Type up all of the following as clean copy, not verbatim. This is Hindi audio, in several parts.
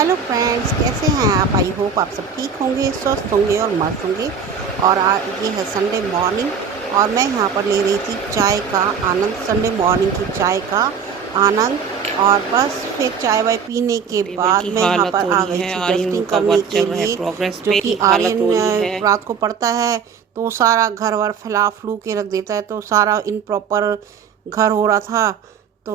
हेलो फ्रेंड्स, कैसे हैं आप? आई होप आप सब ठीक होंगे, स्वस्थ होंगे और मस्त होंगे। और ये है संडे मॉर्निंग और मैं यहाँ पर ले रही थी चाय का आनंद, संडे मॉर्निंग की चाय का आनंद। और बस फिर चाय वाय पीने के टेबल बाद की मैं यहाँ हालत पर हो आ रही गई है। थी आर्यन डस्टिंग का करने वर्क के चल रहा है लिए। प्रोग्रेस जो पे। कि हालत आर्यन हो रही है। रात को पढ़ता है तो सारा घर वर फैला फ्लू के रख देता है, तो सारा इनप्रॉपर घर हो रहा था। तो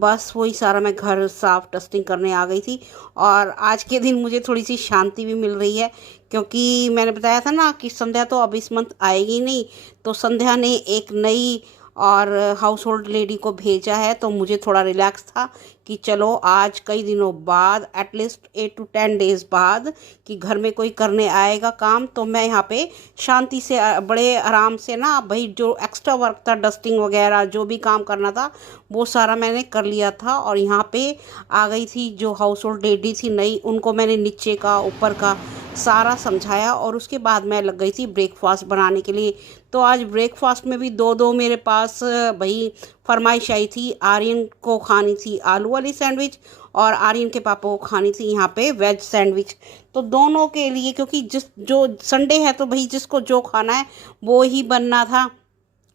बस वही सारा मैं घर साफ डस्टिंग करने आ गई थी। और आज के दिन मुझे थोड़ी सी शांति भी मिल रही है, क्योंकि मैंने बताया था ना कि संध्या तो अब इस मंथ आएगी नहीं। तो संध्या ने एक नई और हाउस होल्ड लेडी को भेजा है, तो मुझे थोड़ा रिलैक्स था कि चलो आज कई दिनों बाद, एटलीस्ट 8 to 10 डेज बाद, कि घर में कोई करने आएगा काम, तो मैं यहाँ पे शांति से बड़े आराम से ना, भाई जो एक्स्ट्रा वर्क था, डस्टिंग वगैरह जो भी काम करना था वो सारा मैंने कर लिया था। और यहाँ पे आ गई थी जो हाउस होल्ड लेडी थी नई, उनको मैंने नीचे का ऊपर का सारा समझाया और उसके बाद मैं लग गई थी ब्रेकफास्ट बनाने के लिए। तो आज ब्रेकफास्ट में भी दो दो मेरे पास भाई फरमाइश आई थी। आर्यन को खानी थी आलू वाली सैंडविच और आर्यन के पापा को खानी थी यहाँ पे वेज सैंडविच। तो दोनों के लिए, क्योंकि जिस जो संडे है तो भाई जिसको जो खाना है वो ही बनना था।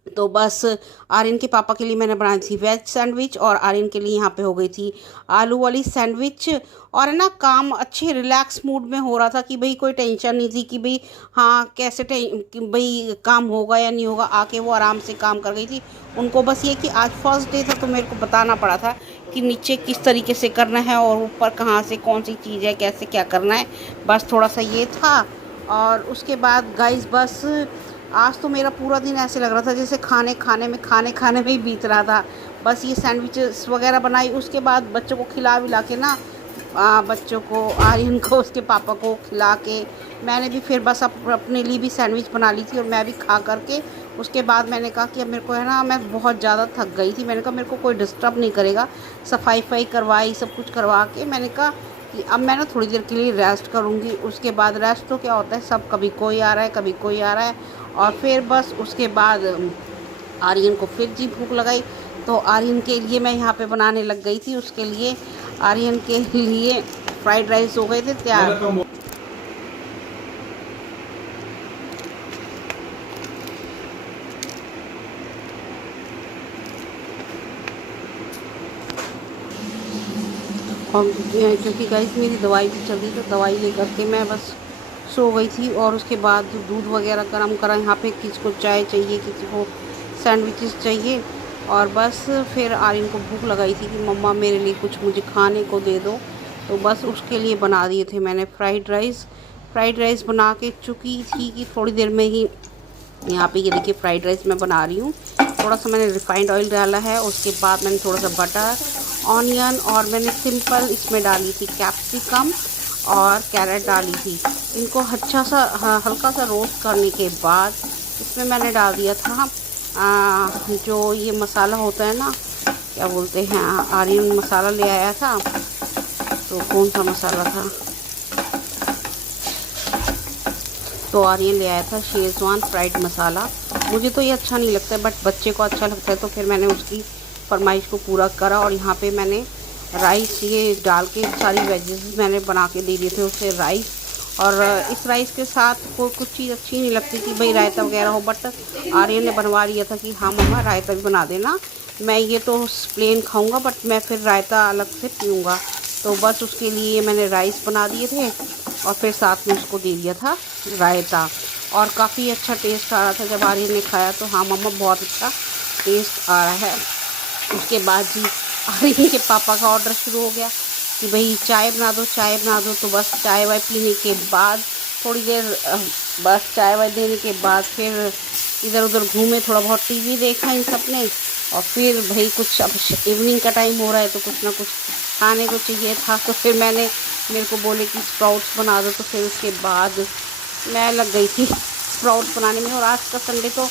तो बस आर्यन के पापा के लिए मैंने बनाई थी वेज सैंडविच और आर्यन के लिए यहाँ पे हो गई थी आलू वाली सैंडविच। और है ना, काम अच्छे रिलैक्स मूड में हो रहा था कि भाई कोई टेंशन नहीं थी कि भाई हाँ कैसे कि भाई काम होगा या नहीं होगा। आके वो आराम से काम कर गई थी। उनको बस ये कि आज फर्स्ट डे था तो मेरे को बताना पड़ा था कि नीचे किस तरीके से करना है और ऊपर कहाँ से कौन सी चीज़ है, कैसे क्या करना है। बस थोड़ा सा ये था। और उसके बाद गाइस बस आज तो मेरा पूरा दिन ऐसे लग रहा था जैसे खाने खाने में ही बीत रहा था। बस ये सैंडविचेस वगैरह बनाई, उसके बाद बच्चों को खिला विला के ना, बच्चों को, आर्यन को, उसके पापा को खिला के मैंने भी फिर बस अपने लिए भी सैंडविच बना ली थी और मैं भी खा करके उसके बाद मैंने कहा कि अब मेरे को है ना, मैं बहुत ज़्यादा थक गई थी। मैंने कहा मेरे को कोई डिस्टर्ब नहीं करेगा। सफाई वफाई करवाई, सब कुछ करवा के मैंने कहा कि अब मैं ना थोड़ी देर के लिए रेस्ट करूँगी। उसके बाद रेस्ट तो क्या होता है, सब कभी कोई आ रहा है कभी कोई आ रहा है। और फिर बस उसके बाद आर्यन को फिर जी भूख लगाई, तो आर्यन के लिए मैं यहाँ पे बनाने लग गई थी। उसके लिए आर्यन के लिए फ्राइड राइस हो गए थे तैयार। और क्योंकि गाइस मेरी दवाई भी चल रही, तो दवाई लेकर के मैं बस सो गई थी। और उसके बाद दूध वगैरह गर्म करा, यहाँ पे किसी को चाय चाहिए, किसी को सैंडविचेस चाहिए। और बस फिर आर्यन को भूख लगाई थी कि मम्मा मेरे लिए कुछ मुझे खाने को दे दो। तो बस उसके लिए बना दिए थे मैंने फ्राइड राइस। फ्राइड राइस बना के चुकी थी कि थोड़ी देर में ही यहाँ पे ये देखिए फ्राइड राइस मैं बना रही हूँ। थोड़ा सा मैंने रिफाइंड ऑयल डाला है, उसके बाद मैंने थोड़ा सा बटर, ऑनियन और मैंने सिंपल इसमें डाली थी कैप्सिकम और कैरेट डाली थी। इनको अच्छा सा हल्का सा रोस्ट करने के बाद इसमें मैंने डाल दिया था जो ये मसाला होता है ना, क्या बोलते हैं, आर्यन मसाला ले आया था। तो कौन सा मसाला था, तो आर्यन ले आया था शेजवान फ्राइड मसाला। मुझे तो ये अच्छा नहीं लगता है, बट बच्चे को अच्छा लगता है, तो फिर मैंने उसकी फरमाइश को पूरा करा। और यहाँ पे मैंने राइस ये डाल के सारी वेजेस मैंने बना के दे दिए थे उसे राइस। और इस राइस के साथ कोई कुछ चीज़ अच्छी नहीं लगती कि भाई रायता वगैरह हो, बट आर्यन ने बनवा लिया था कि हाँ मम्मा रायता भी बना देना, मैं ये तो प्लेन खाऊंगा बट मैं फिर रायता अलग से पीऊँगा। तो बस उसके लिए मैंने राइस बना दिए थे और फिर साथ में उसको दे दिया था रायता। और काफ़ी अच्छा टेस्ट आ रहा था जब आर्यन ने खाया, तो हाँ मम्मा बहुत अच्छा टेस्ट आ रहा है। उसके बाद जी आर्यन के पापा का ऑर्डर शुरू हो गया कि भाई चाय बना दो चाय बना दो। तो बस चाय वाय पीने के बाद थोड़ी देर बस चाय वाय देने के बाद फिर इधर उधर घूमे, थोड़ा बहुत टीवी देखा इन सब ने। और फिर भाई कुछ अब इवनिंग का टाइम हो रहा है तो कुछ ना कुछ खाने को चाहिए था, तो फिर मेरे को बोले कि स्प्राउट्स बना दो। तो फिर उसके बाद मैं लग गई थी स्प्राउट्स बनाने में। और आज का संडे तो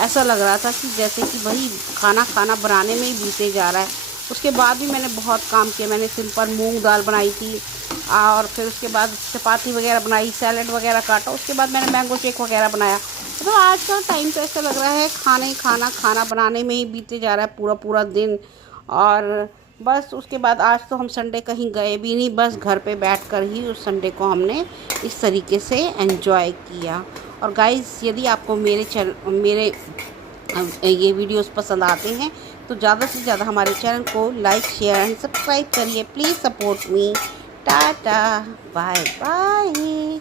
ऐसा लग रहा था कि जैसे कि भाई खाना खाना बनाने में ही बीते जा रहा है। उसके बाद भी मैंने बहुत काम किया। मैंने सिंपल मूंग दाल बनाई थी और फिर उसके बाद चपाती वगैरह बनाई, सैलेड वगैरह काटा, उसके बाद मैंने मैंगो शेक वगैरह बनाया। तो आज का टाइम तो ऐसा लग रहा है खाना बनाने में ही बीते जा रहा है पूरा पूरा दिन। और बस उसके बाद आज तो हम संडे कहीं गए भी नहीं, बस घर पे बैठकर ही उस संडे को हमने इस तरीके से एंजॉय किया। और गाइस, यदि आपको मेरे ये वीडियोस पसंद आते हैं तो ज़्यादा से ज़्यादा हमारे चैनल को लाइक, शेयर एंड सब्सक्राइब करिए। Please support me. Tata, bye bye.